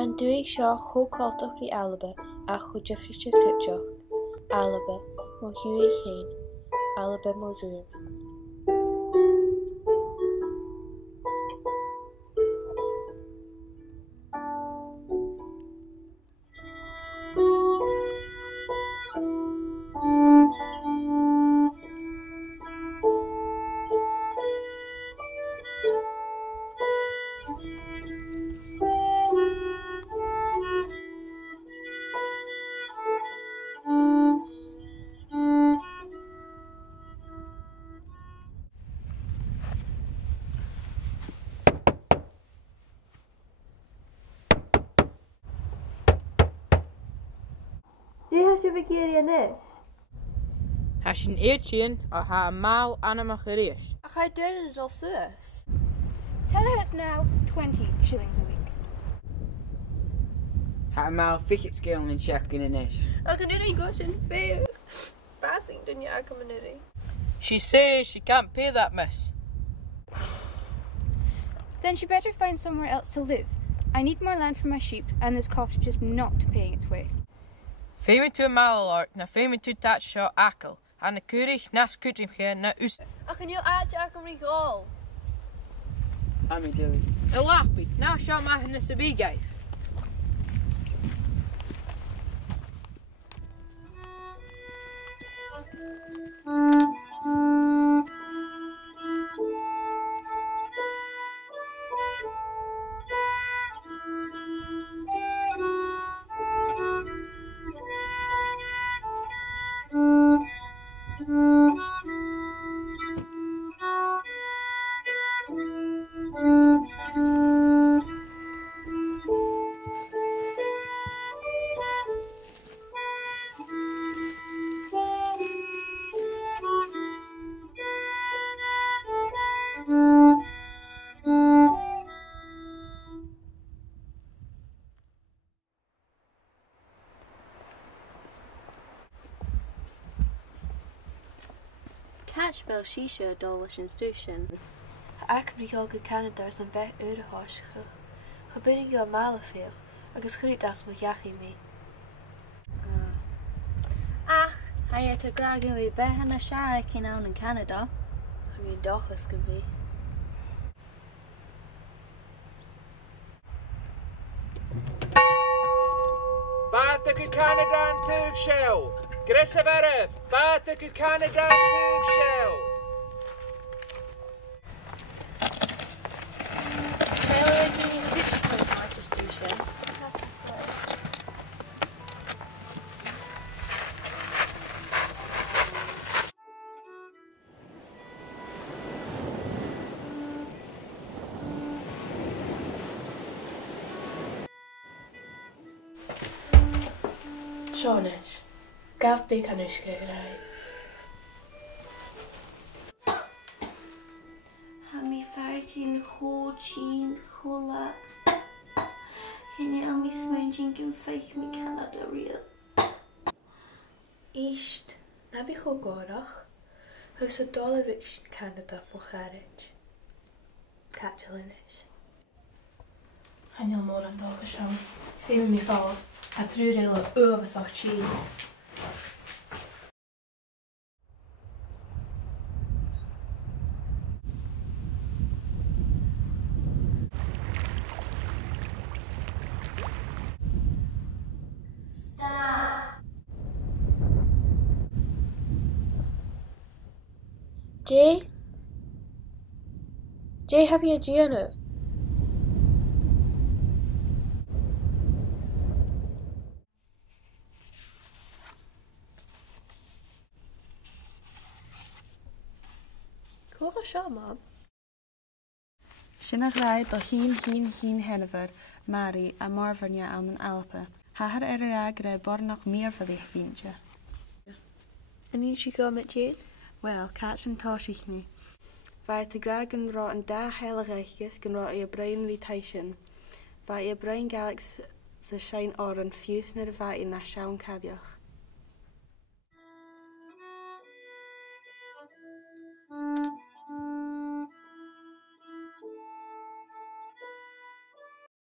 An dúig seo chócáilteach í Alba a chu difriúte cúteach. Alba, mo hiúigh chéin. Alba mo drún. Díothaich si bh géirí anois? Tá sin éitíonn ó tha máil anamach a rís. A cha dúireann dul suas? Telehet's now 20 shillings a week. Tá máil fichiid scéal in seacin inis. A gan nuirí go sin fér. Basing dunne a go nuirí. She says she can't pay that, miss. Then she better find somewhere else to live. I need more land for my sheep, and this cottage is not paying its way. Féimi tú máil na féimi tú dat seo acal, a na cúrich nas cútrimche na ús. A gan níl áte a go gáil. Ha mi dili. Y lapi, na seo maith na sa bígaif. Catch fel shisha dólas in stúsin. Ac bríáil go Canada ar san bheith uatháisceach. Chabuirí go mála féoch agus chuirí as mo gheachí mé. Ach, hai te gragan bhí bethe na seara cin ann in Canada. Ha mí dochlas go bhí. Báta go Canada an túh seo. Gris a bherh, báta go Canada an túh seo. Seanis, gaf bí canisce rai. Ha mi farcin chó tín chola. Cynne am mi smangin gyn feich mi Canada riad. Íst, na bí cho górach, hus a dólar rich Canada mo charage. Catalinis. Hanil mór an dócha sean, féimi mi fáil, a trúr eile öfasach tí. Stop! Jay? Jay, heb je Gianna? Córa seo, mam? Sin a raid do hín hennefer, Mary a marfarne an an Alpe. Hahar a gra bornach meer van dich vriendje. En niet je go met Jade? Wel, Katjen toosich me. Vai te gragen ra een da heiligheidjes gan ra je brein Dhuthaich. Vai je brein galax ze shine or een fuse naar de vai in na schaun cadioch.